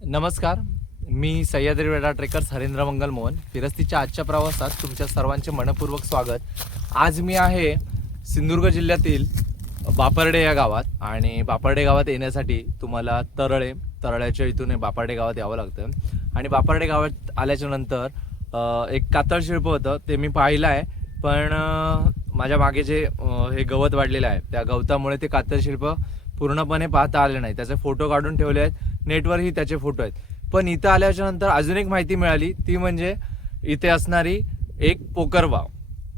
नमस्कार. मी सह्याद्री वेढा ट्रेकर्स हरेंद्र मंगल मोहन. फिरस्तीच्या आजच्या प्रवासात तुमच्या सर्वांचे मनपूर्वक स्वागत. आज मी आहे सिंधुदुर्ग जिल्ह्यातील बापर्डे या गावात आणि बापर्डे गावात येण्यासाठी तुम्हाला तरळ्याच्या इथून बापर्डे गावात यावं लागतं. आणि बापर्डे गावात आल्याच्या नंतर एक कातळ शिल्प होतं, ते मी पाहिलं आहे. पण माझ्या मागे जे हे गवत वाढलेलं आहे त्या गवतामुळे ते कातळ शिल्प पूर्णपणे पाहता आले नाही. त्याचे फोटो काढून ठेवले आहेत, नेटवरही त्याचे फोटो आहेत. पण इथं आल्याच्या नंतर अजून एक माहिती मिळाली, ती म्हणजे इथे असणारी एक पोकर बाव.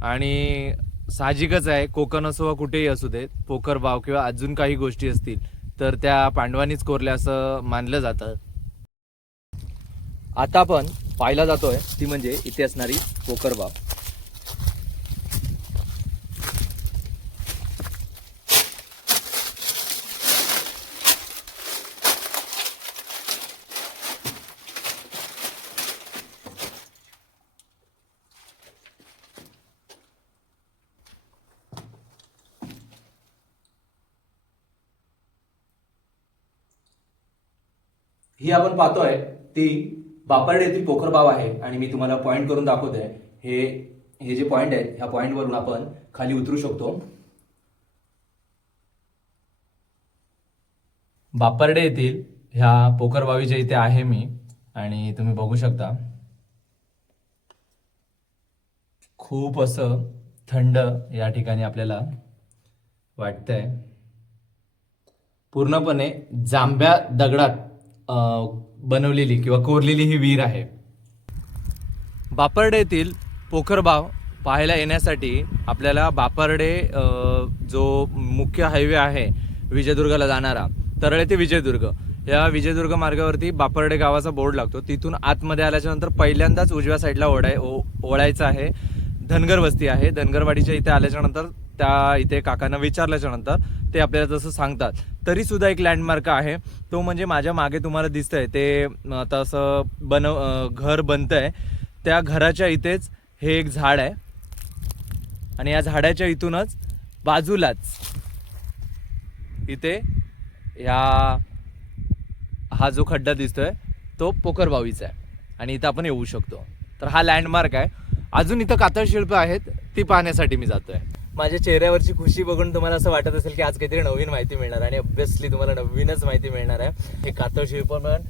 आणि साहजिकच आहे, कोकण असो वा कुठेही असू दे, पोकर बाव किंवा अजून काही गोष्टी असतील तर त्या पांडवांनीच कोरल्या असं मानलं जातं. आता आपण पाहायला जातोय ती म्हणजे इथे असणारी पोकर बाव. ही आपण पाहतोय ती बापर्डे येथील पोखर बाव आहे. आणि मी तुम्हाला पॉइंट करून दाखवतोय. हे जे पॉइंट आहेत, ह्या पॉइंट वरून आपण खाली उतरू शकतो. बापर्डे येथील ह्या पोखर बावीच्या इथे आहे मी, आणि तुम्ही बघू शकता खूप असं थंड या ठिकाणी आपल्याला वाटतंय. पूर्णपणे जांभ्या दगडात बनवलेली किंवा कोरलेली ही विहीर आहे. बापर्डे येथील पोखर बाव पाहायला येण्यासाठी आपल्याला बापर्डे जो मुख्य हायवे आहे विजयदुर्गला जाणारा, तरळे ते विजयदुर्ग, या विजयदुर्ग मार्गावरती बापर्डे गावाचा बोर्ड लागतो. तिथून आतमध्ये आल्याच्या नंतर पहिल्यांदाच उजव्या साईडला वळायचं आहे. धनगर वस्ती आहे. धनगरवाडीच्या इथे आल्याच्या नंतर त्या इथे काकांना विचारल्याच्या नंतर ते आपल्याला तसं सांगतात. तरी सुद्धा एक लँडमार्क आहे, तो म्हणजे माझ्या मागे तुम्हाला दिसतंय ते आता असं घर बनतंय, त्या घराच्या इथेच हे एक झाड आहे. आणि या झाडाच्या इथूनच बाजूलाच इथे हा जो खड्डा दिसतोय तो पोखर बावीचा आहे. आणि इथं आपण येऊ शकतो. तर हा लँडमार्क आहे. अजून इथं कातळ शिल्प आहेत, ती पाहण्यासाठी मी जातोय. माझ्या चेहऱ्यावरची खुशी बघून तुम्हाला असं वाटत असेल की आज काहीतरी नवीन माहिती मिळणार, आणि ऑब्व्हियसली तुम्हाला नवीनच माहिती मिळणार आहे. हे कातळ शिल्प पण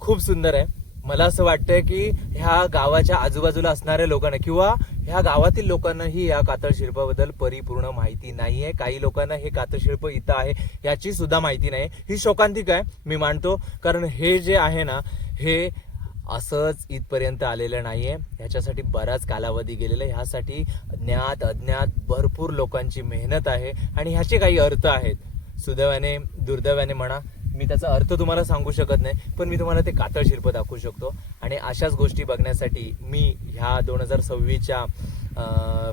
खूप सुंदर आहे. मला असं वाटतंय की ह्या गावाच्या आजूबाजूला असणाऱ्या लोकांना किंवा ह्या गावातील लोकांनाही या कातळ शिल्पाबद्दल परिपूर्ण माहिती नाहीये. काही लोकांना हे कातळ शिल्प इथं आहे याची सुद्धा माहिती नाही. ही शोकांतिक आहे, मी मानतो. कारण हे जे आहे ना, हे असंच इथपर्यंत आलेलं नाहीये. ह्याच्यासाठी बराच कालावधी गेलेला आहे. ह्यासाठी ज्ञात अज्ञात भरपूर लोकांची मेहनत आहे. आणि ह्याचे काही अर्थ आहेत. सुदैवाने दुर्दैवाने म्हणा, मी त्याचा अर्थ तुम्हाला सांगू शकत नाही, पण मी तुम्हाला ते कातळ शिल्प दाखवू शकतो. आणि अशाच गोष्टी बघण्यासाठी मी ह्या 2026च्या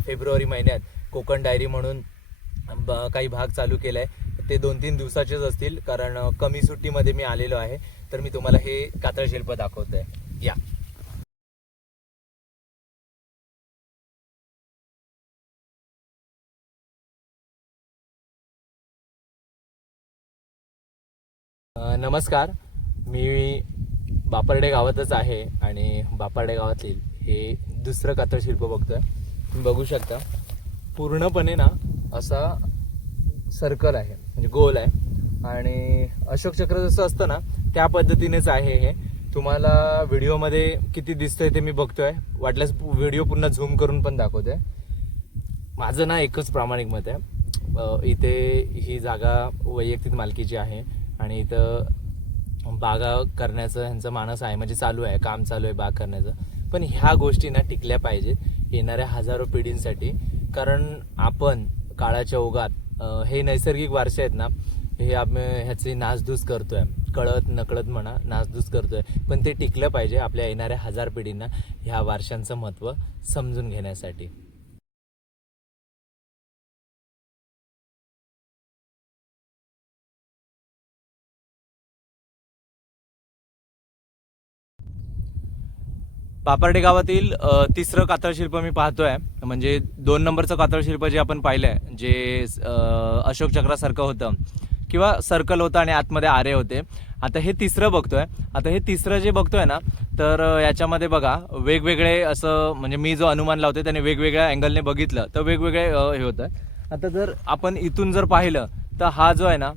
फेब्रुवारी महिन्यात कोकण डायरी म्हणून काही भाग चालू केलाय. ते 2-3 दिवसाचेच असतील, कारण कमी सुट्टीमध्ये मी आलेलो आहे. तर मी तुम्हाला हे कातळ शिल्प दाखवतोय. या नमस्कार. मी बापर्डे गावातच आहे आणि बापर्डे गावातील हे दुसरं कातळ शिल्प बघतोय. तुम्ही बघू शकता पूर्णपणे ना असा सर्कल आहे, म्हणजे गोल आहे. आणि अशोक चक्र जसं असतं ना त्या पद्धतीनेच आहे हे. तुम्हाला व्हिडिओमध्ये किती दिसतंय ते मी बघतोय. वाटल्यास व्हिडिओ पुन्हा झूम करून पण दाखवतोय. माझं ना एकच प्रामाणिक मत आहे, इथे ही जागा वैयक्तिक मालकीची आहे. आणि इथं बागा करण्याचं ह्यांचं मानस आहे, म्हणजे चालू आहे, काम चालू आहे बाग करण्याचं. पण ह्या गोष्टी ना टिकल्या पाहिजेत येणाऱ्या हजारो पिढींसाठी. कारण आपण काळाच्या ओघात हे नैसर्गिक वारसे आहेत ना, हे ह्याची नासधूस करतोय, कळत नकळत म्हणा, नासधूस करतोय. पण ते टिकलं पाहिजे आपल्या येणाऱ्या 1000 पिढींना ह्या वारशांचं महत्त्व समजून घेण्यासाठी. बापर्डे गावातील तिसरं कातळ शिल्प मी पाहतोय. म्हणजे 2 नंबरचं कातळ शिल्प जे आपण पाहिलंय, जे अशोक चक्रासारखं होतं, किंवा सर्कल होतं आणि आतमध्ये आरे होते. आता हे तिसरं बघतोय. आता हे तिसरं जे बघतोय ना, तर याच्यामध्ये बघा वेगवेगळे असं म्हणजे मी जो अनुमान लावतोय त्याने वेगवेगळ्या अँगलने बघितलं तर वेगवेगळे हे होतं. आता जर आपण इथून जर पाहिलं तर हा जो आहे ना,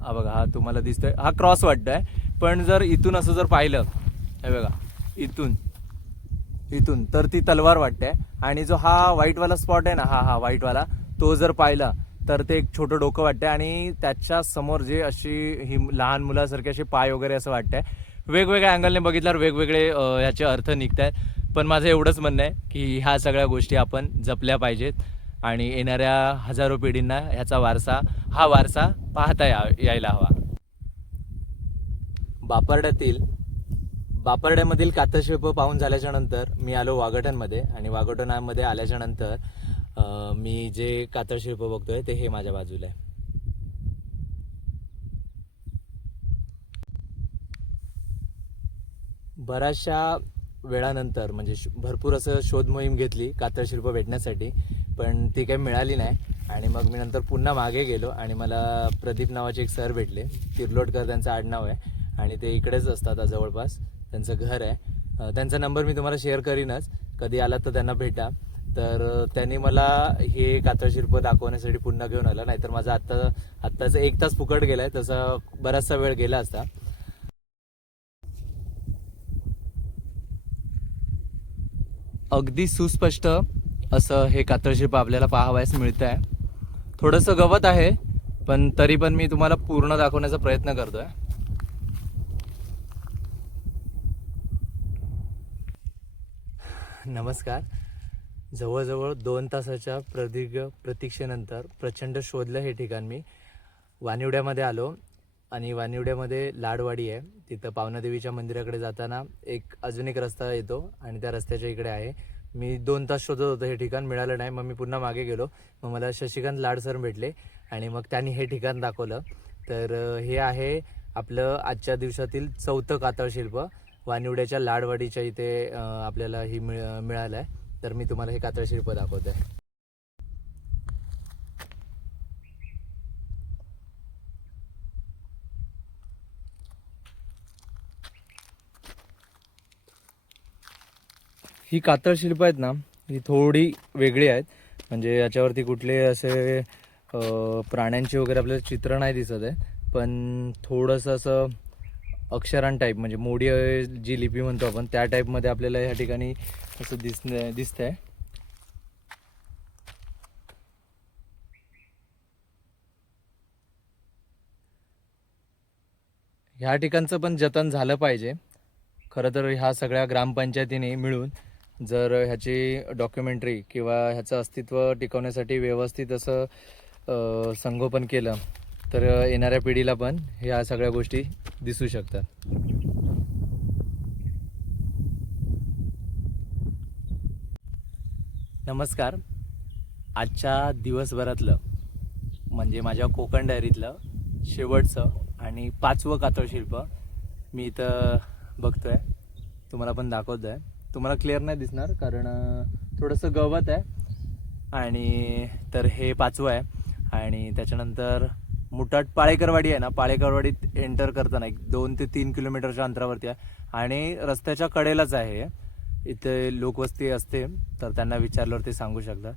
हा बघा, हा तुम्हाला दिसतोय, हा क्रॉस वाटतोय. पण जर इथून असं जर पाहिलं, हे बघा, इथून इथून तर ती तलवार वाटते. आणि जो हा व्हाईटवाला स्पॉट आहे ना, हा व्हाईटवाला, तो जर पाहिला तर ते एक छोटं डोकं वाटतंय आणि त्याच्या समोर जे अशी ही लहान मुलासारखे असे पाय वगैरे असं वाटतंय. वेगवेगळ्या अँगलने बघितल्यावर वेगवेगळे याचे अर्थ निघत आहेत. पण माझं एवढंच म्हणणं आहे की ह्या सगळ्या गोष्टी आपण जपल्या पाहिजेत आणि येणाऱ्या हजारो पिढींना ह्याचा हा वारसा पाहता यायला हवा. बापर्ड्यामधील कातळशिल्प पाहून झाल्याच्या नंतर मी आलो वाघोटनमध्ये. आणि वाघोटनमध्ये आल्याच्या नंतर मी जे कातळशिल्प बघतोय ते हे माझ्या बाजूला आहे. बऱ्याचशा वेळानंतर म्हणजे भरपूर असं शोध मोहीम घेतली कातळशिल्प भेटण्यासाठी, पण ती काही मिळाली नाही. आणि मग मी नंतर पुन्हा मागे गेलो आणि मला प्रदीप नावाचे एक सर भेटले. तिर्लोटकर त्यांचं आडनाव आहे आणि ते इकडेच असतात जवळपास, त्यांचं घर आहे. त्यांचा नंबर मी तुम्हाला शेअर करीनच, कधी आलात तर त्यांना भेटा. तर त्यांनी मला हे कातळशिल्प दाखवण्यासाठी पुन्हा घेऊन आला. नाहीतर माझा आत्ताच 1 तास फुकट गेलाय, तसा बराचसा वेळ गेला असता. अगदी सुस्पष्ट असं हे कातळशिल्प आपल्याला पाहावयास मिळत आहे. थोडंसं गवत आहे, पण तरी पण मी तुम्हाला पूर्ण दाखवण्याचा प्रयत्न करतोय. नमस्कार. जवळजवळ 2 तासाच्या प्रदीर्घ प्रतीक्षेनंतर प्रचंड शोधलं हे ठिकाण मी. वानिवड्यामध्ये आलो आणि वानिवड्यामध्ये लाडवाडी आहे. तिथं पावनादेवीच्या मंदिराकडे जाताना अजून एक रस्ता येतो आणि त्या रस्त्याच्या इकडे आहे. मी 2 तास शोधत होतो हे ठिकाण, मिळालं नाही. मग मी पुन्हा मागे गेलो. मग मला शशिकांत लाड सर भेटले आणि मग त्यांनी हे ठिकाण दाखवलं. तर हे आहे आपलं आजच्या दिवसातील 4थं कातळशिल्प. वानिवड्याच्या लाडवाडीच्या इथे आपल्याला ही मिळालं आहे. तर मी तुम्हाला हे कातळशिल्प दाखवतोय. ही कातळशिल्प आहेत ना, ही थोडी वेगळी आहेत. म्हणजे याच्यावरती कुठले असे प्राण्यांची वगैरे आपल्याला चित्र नाही दिसत आहे, पण थोडंसं असं अक्षरां टाईप म्हणजे मोडी जी लिपी म्हणतो आपण त्या टाईपमध्ये आपल्याला ह्या ठिकाणी असं दिसतंय. ह्या ठिकाणचं पण जतन झालं पाहिजे. खरं तर ह्या सगळ्या ग्रामपंचायतीने मिळून जर ह्याची डॉक्युमेंटरी किंवा ह्याचं अस्तित्व टिकवण्यासाठी व्यवस्थित असं संगोपन केलं तर येणाऱ्या पिढीला पण ह्या सगळ्या गोष्टी दिसू शकतात. नमस्कार. आजच्या दिवसभरातलं म्हणजे माझ्या कोकण डायरीतलं शेवटचं आणि 5वं कातळशिल्प मी इथं बघतोय. तुम्हाला पण दाखवतोय. तुम्हाला क्लिअर नाही दिसणार कारण थोडंसं गवत आहे. आणि तर हे 5वं आहे. आणि त्याच्यानंतर मुठाट पाळेकरवाडी आहे ना, पाळेकरवाडीत एंटर करताना 2 ते 3 किलोमीटरच्या अंतरावरती आहे आणि रस्त्याच्या कडेलाच आहे. इथे लोकवस्ती असते, तर त्यांना विचारल्यावर ते सांगू शकतात.